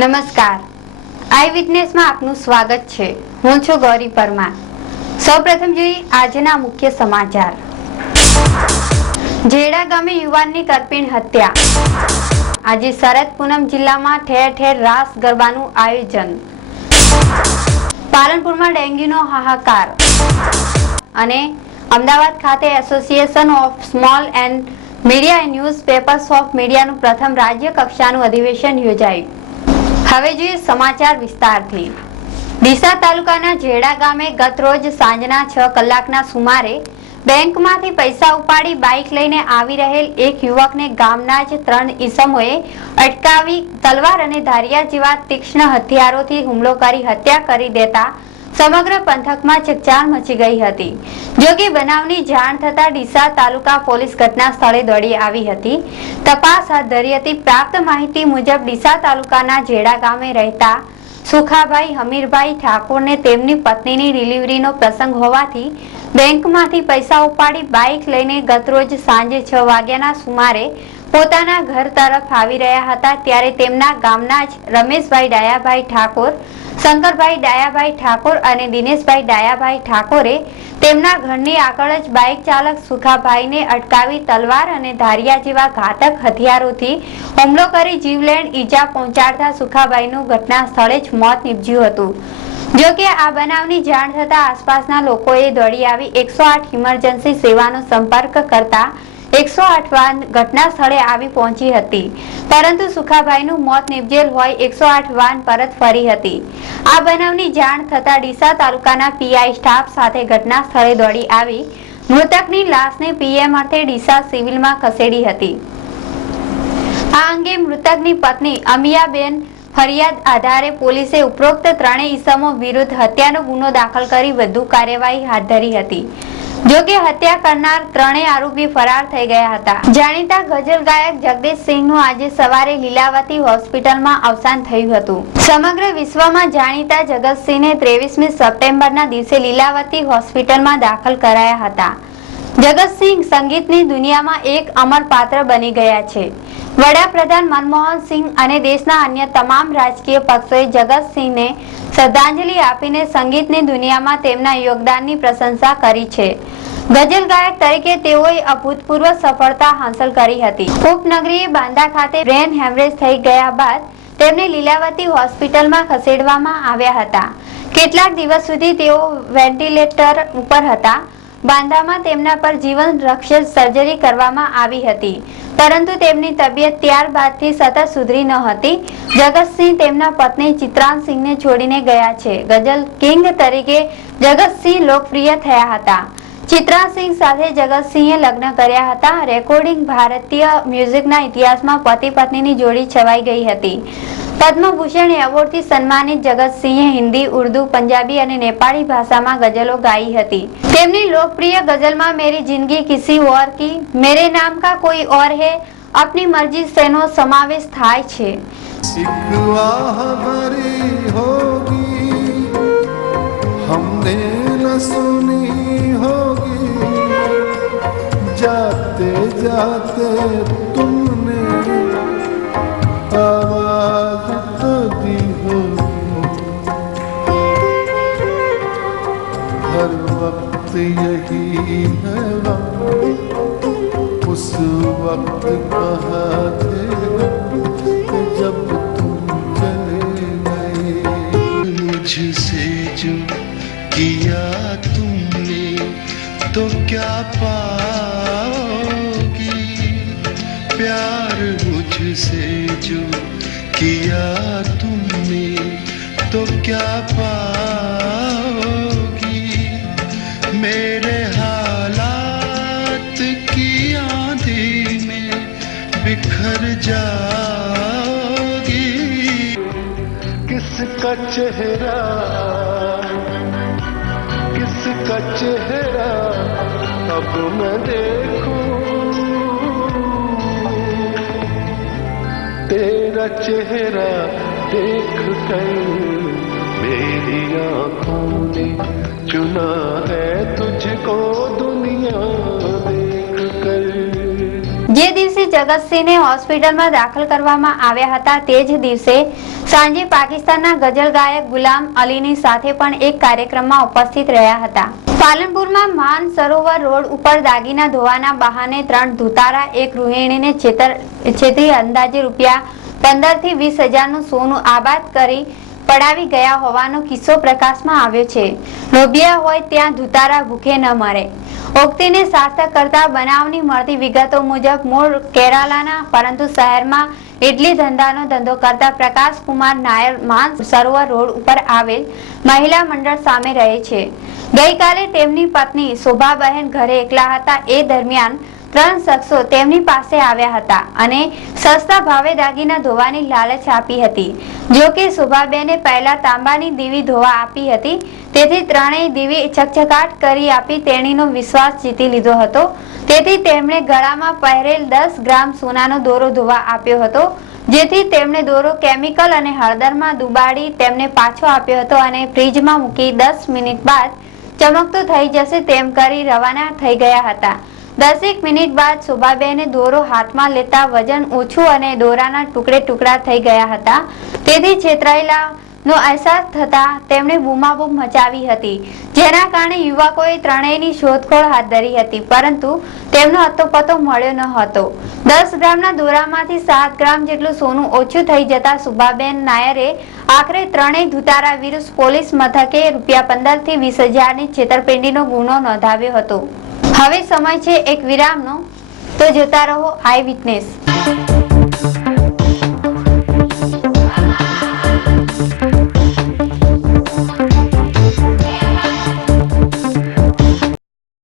નમસ્કાર, આઈ વિટનેસમાં આપનું સ્વાગત છે। હું છું ગૌરી પરમાર। સૌપ્રથમ જોઈએ આજના મુખ્ય સમાચાર। જેડા ગામે યુવાનની કરપીણ હત્યા। આજે શરદ પૂનમ જિલ્લામાં ઠેર ઠેર રાસ ગરબાનું આયોજન। પાલનપુરમાં ડેન્ગ્યુનો હાહાકાર અને અમદાવાદ ખાતે association of small and media newspapers of મીડિયાનું પ્રથમ રાજ્ય કક્ષાનું અધિવેશન યોજાયું। હવે જોઈએ સમાચાર વિસ્તારથી। ડીસા તાલુકાના જેડા ગામે ગત રોજ સાંજના 6 કલાકના સુમારે બેંકમાંથી પૈસા ઉપાડી બાઇક લઈને આવી રહેલ એક યુવકને ગામના જ 3 ઈસમોએ અટકાવી તલવાર અને ધારિયા જેવા તીક્ષ્ણ હથિયારોથી હુમલો કરી હત્યા કરી દેતા સમગ્ર પંથકમાં ચકચાર મચી ગઈ હતી। જો કે બનાવની જાણ થતાં ડીસા તાલુકા પોલીસ ઘટના સ્થળે દોડી આવી હતી। તપાસ હાથ ધરી હતી। પ્રાપ્ત માહિતી મુજબ ડીસા તાલુકાના જેડા ગામે રહેતા સુખાભાઈ હમીરભાઈ ઠાકોરને તેમની પત્નીની ડિલિવરીનો પ્રસંગ હોવાથી બેંકમાંથી પૈસા ઉપાડી બાઇક લઈને ગતરોજ સાંજે 6 વાગ્યાના સુમારે પોતાના ઘર તરફ આવી રહ્યા હતા। ત્યારે તેમના ગામના જ રમેશભાઈ ડાયાભાઈ ઠાકોર, શંકરભાઈ ડાયાભાઈ ઠાકોર અને દિનેશભાઈ ડાયાભાઈ ઠાકોરે તેમના ઘરની આગળ જ બાઇક ચાલક સુખાભાઈને અટકાવી તલવાર અને ધારિયા જેવા ઘાતક હથિયારોથી હુમલો કરી જીવલેણ ઈજા પહોંચાડતા સુખાભાઈનું ઘટના સ્થળે જ મોત નીપજ્યું હતું। જો કે આ બનાવની જાણ થતાં આસપાસના લોકોએ દોડી આવી 108 ઇમરજન્સી સેવાનો સંપર્ક કરતા 108 વાન ઘટના સ્થળે આવી પહોંચી હતી, પરંતુ સુખાભાઈનું મોત નીપજેલ હોય 108 વાન પરત ફરી હતી। આ બનાવની જાણ થતાં ડીસા તાલુકાના પીઆઈ સ્ટાફ સાથે ઘટના સ્થળે દોડી આવી મૃતકની લાશને પીએમ અર્થે ડીસા સિવિલમાં ખસેડી હતી। આ અંગે મૃતકની પત્ની અમિયાબેન ફરિયાદ આધારે પોલીસે ઉપરોક્ત 3 ઈસમો વિરુદ્ધ હત્યાનો ગુનો દાખલ કરી વધુ કાર્યવાહી હાથ ધરી હતી। જો કે હત્યા કરનાર 3 આરોપી ફરાર થઈ ગયા હતા। જાણીતા ગઝલ ગાયક જગદીશસિંહનું આજે સવારે લીલાવતી હોસ્પિટલમાં અવસાન થયું હતું। સમગ્ર વિશ્વમાં જાણીતા જગતસિંહને 23મી સપ્ટેમ્બરના દિવસે લીલાવતી હોસ્પિટલમાં દાખલ કરાયા હતા। જગતસિંહ સંગીતની દુનિયામાં એક અમર પાત્ર બની ગયા છે। વડાપ્રધાન મનમોહન સિંહ અને દેશના અન્ય તમામ રાજકીય પક્ષોએ જગતસિંહને શ્રદ્ધાંજલિ આપીને સંગીતની દુનિયામાં તેમના યોગદાનની પ્રશંસા કરી છે। ગઝલ ગાયક તરીકે તેઓએ અભૂતપૂર્વ સફળતા હાંસલ કરી હતી। ઉપનગરીએ બાંદા ખાતે બ્રેન હેમરેજ થઈ ગયા બાદ તેમને લીલાવતી હોસ્પિટલમાં ખસેડવામાં આવ્યા હતા। કેટલાક દિવસ સુધી તેઓ વેન્ટિલેટર ઉપર હતા। બાંદામાં તેમના પર જીવન રક્ષક સર્જરી કરવામાં આવી હતી, પરંતુ તેમની તબિયત ત્યારબાદથી સતત સુધરી ન હતી। જગતસિંહ તેમના પત્ની ચિત્રાંશસિંહને છોડીને ગયા છે। ગઝલ કિંગ તરીકે જગતસિંહ લોકપ્રિય થયા હતા। ચિત્રાંશસિંહ સાથે જગતસિંહે લગ્ન કર્યા હતા। રેકોર્ડિંગ ભારતીય મ્યુઝિકના ઇતિહાસમાં પતિ પત્નીની જોડી છવાઈ ગઈ હતી। પદ્મભૂષણ એવોર્ડથી સન્માનિત જગતસિંહે હિન્દી, ઉર્દૂ, પંજાબી અને નેપાળી ભાષામાં ગઝલો ગાઈ હતી। તેમની લોકપ્રિય ગઝલમાં મેરી જિંદગી કિસી ઓર કી, મેરે નામ કા કોઈ ઓર હે, અપની મરજી સેનો સમાવેશ થાય છે। हमने न सुनी होगी, जाते जाते तुमने आवाज तो दी होगी। हर वक्त यही है वक्त, उस वक्त कहाँ थे जब तुम चले गए। मुझसे जो किया तुमने तो क्या पाओगी, प्यार मुझसे जो किया तुमने तो क्या पाओगी, मेरे हालात की आंधी में बिखर जाओगी। किसका चेहरा, किसका चेहरा अब मैं देखूं, तेरा चेहरा देख कर मेरी आंखों ने चुना है तुझको दुनिया देख कर। જે દિવસે જગતસિંહને હોસ્પિટલમાં દાખલ કરવામાં આવ્યા હતા તે જ દિવસે સાંજે પાકિસ્તાનના ગઝલ ગાયક ગુલામ અલીની સાથે પણ એક કાર્યક્રમમાં ઉપસ્થિત રહ્યા હતા. પાલનપુરમાં માન સરોવર રોડ ઉપર દાગીના ધોવાના બહાને 3 ધુતારા એક ગૃહિણીને છેતરી અંદાજે રૂપિયા 15 થી 20 હજારનું સોનું આબાદ કરી પડાવી ગયા હોવાનો કિસ્સો પ્રકાશમાં આવ્યો છે. લોભિયા હોય ત્યાં ધુતારા ભૂખે ન મરે. ઓગતીને સાર્થક કરતા બનાવની મળતી વિગતો મુજબ મૂળ કેરાલાના પરંતુ શહેરમાં ઇડલી ધંધાનો ધંધો કરતા પ્રકાશકુમાર નાયર માન સરોવર રોડ ઉપર આવેલ મહિલા મંડળ સામે રહે છે. ગઈકાલે તેમની પત્ની શોભાબહેન ઘરે એકલા હતા. એ દરમિયાન 3 શખ્સો તેમની પાસે આવ્યા હતા અને સસ્તા ભાવે દાગીના ધોવાની લાલચ આપી હતી. જો કે શોભાબેને પહેલા તાંબાની દીવી ધોવા આપી હતી, તેથી ત્રણેય દીવી ચકચકાટ કરી આપી તેણીનો વિશ્વાસ જીતી લીધો હતો. તેથી તેમણે ગળામાં પહેરેલ 10 ગ્રામ સોનાનો દોરો ધોવા આપ્યો હતો, જેથી તેમણે દોરો કેમિકલ અને હળદરમાં ડુબાડી તેમને પાછો આપ્યો હતો અને ફ્રીજમાં મૂકી 10 મિનિટ બાદ ચમકતો થઈ જશે તેમ કરી રવાના થઈ ગયા હતા. 10 મિનિટ બાદ શોભાબેને દોરો હાથમાં લેતા વજન ઓછું અને દોરાના ટુકડા થઈ ગયા હતા. તેથી છેતરાયેલાનો અહેસાસ થતા તેમણે બૂમાબૂમ મચાવી હતી, જેના કારણે યુવકોએ ત્રણેયની શોધખોળ હાથ ધરી હતી, પરંતુ તેમનો અતોપતો મળ્યો ન હતો. 10 ગ્રામના દોરામાંથી 7 ગ્રામ જેટલું સોનું ઓછું થઈ જતા શોભાબેન નાયરે આખરે ત્રણેય ધુતારા વિરુદ્ધ પોલીસ મથકે રૂપિયા 15 થી 20 હજારની છેતરપિંડીનો ગુનો નોંધાવ્યો હતો. હવે સમય છે એક વિરામનો, તો જોતા રહો આઈ વિટનેસ.